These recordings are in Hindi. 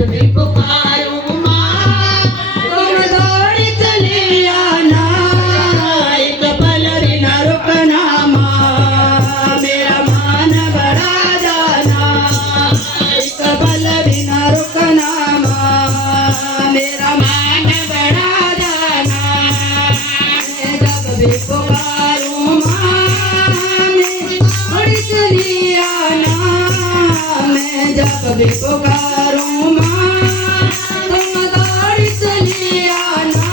जब भी पुकारूं माँ तुम दौड़ी चली आना, एक पल भी न रुकना माँ मेरा मान बढ़ा जाना, एक पल भी न रुकना माँ मेरा मान बढ़ा जाना। जब भी पुकारूं माँ मैं दौड़ी चली आना, मैं जब भी पुकारूं माँ तुम दौड़ी चली आना,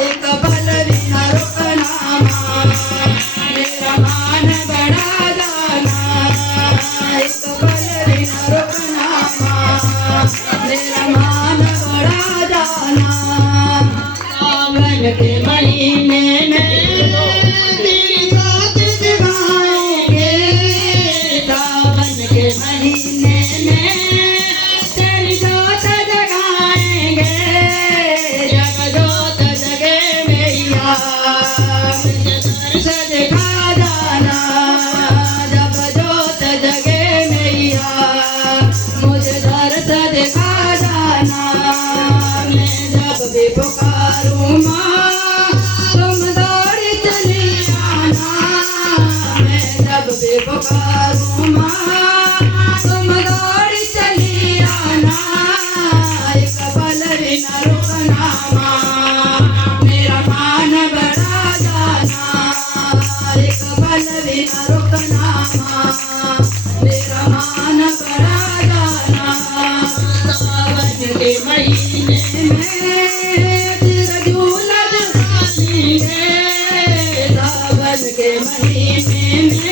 एक पल भी न रुकना माँ मेरा मान बढ़ा जाना, एक पल भी न रुकना माँ मेरा मान बढ़ा जाना। सावन के महीने में तेरी जोत जगाएंगे, सावन के महीने में तेरी जोत जगाएंगे, जग जोत जगे मैया दर्शन दिखा जाना, जब जोत जगे मैया मुझे दर्शन दिखा जाना। मैं जब भी पुकारूं माँ तुम दौड़ी चली आना, मैं जब भी पुकारूं माँ तुम दौड़ी चली आना, एक पल भी न रुकना माँ मेरा मान बढ़ा जाना, एक पल भी न रुकना माँ मेरा मान बढ़ा जाना। सावन के महीने में तेरा झूला झूलेंगे, सावन के महीने में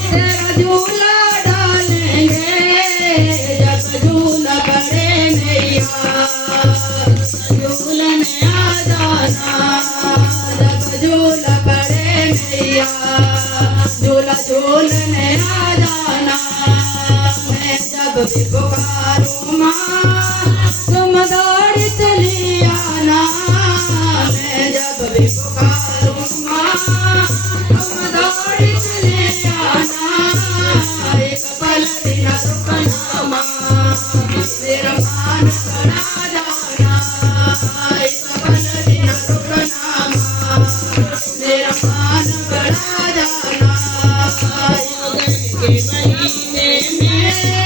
तेरा झूला डालेंगे, जब झूला पड़े मैया झूलने आ जाना, जब झूला पड़े मैया झूला झूलने आ जाना। मैं जब भी पुकारूं माँ तुम दौड़ी चली आना, मैं जब भी पुकारूं माँ तुम दौड़ी चली आना, एक पल भी न रुकना माँ मेरा मान बढ़ा जाना, एक पल भी न रुकना माँ मेरा मान बढ़ा जाना। सावन के महीने में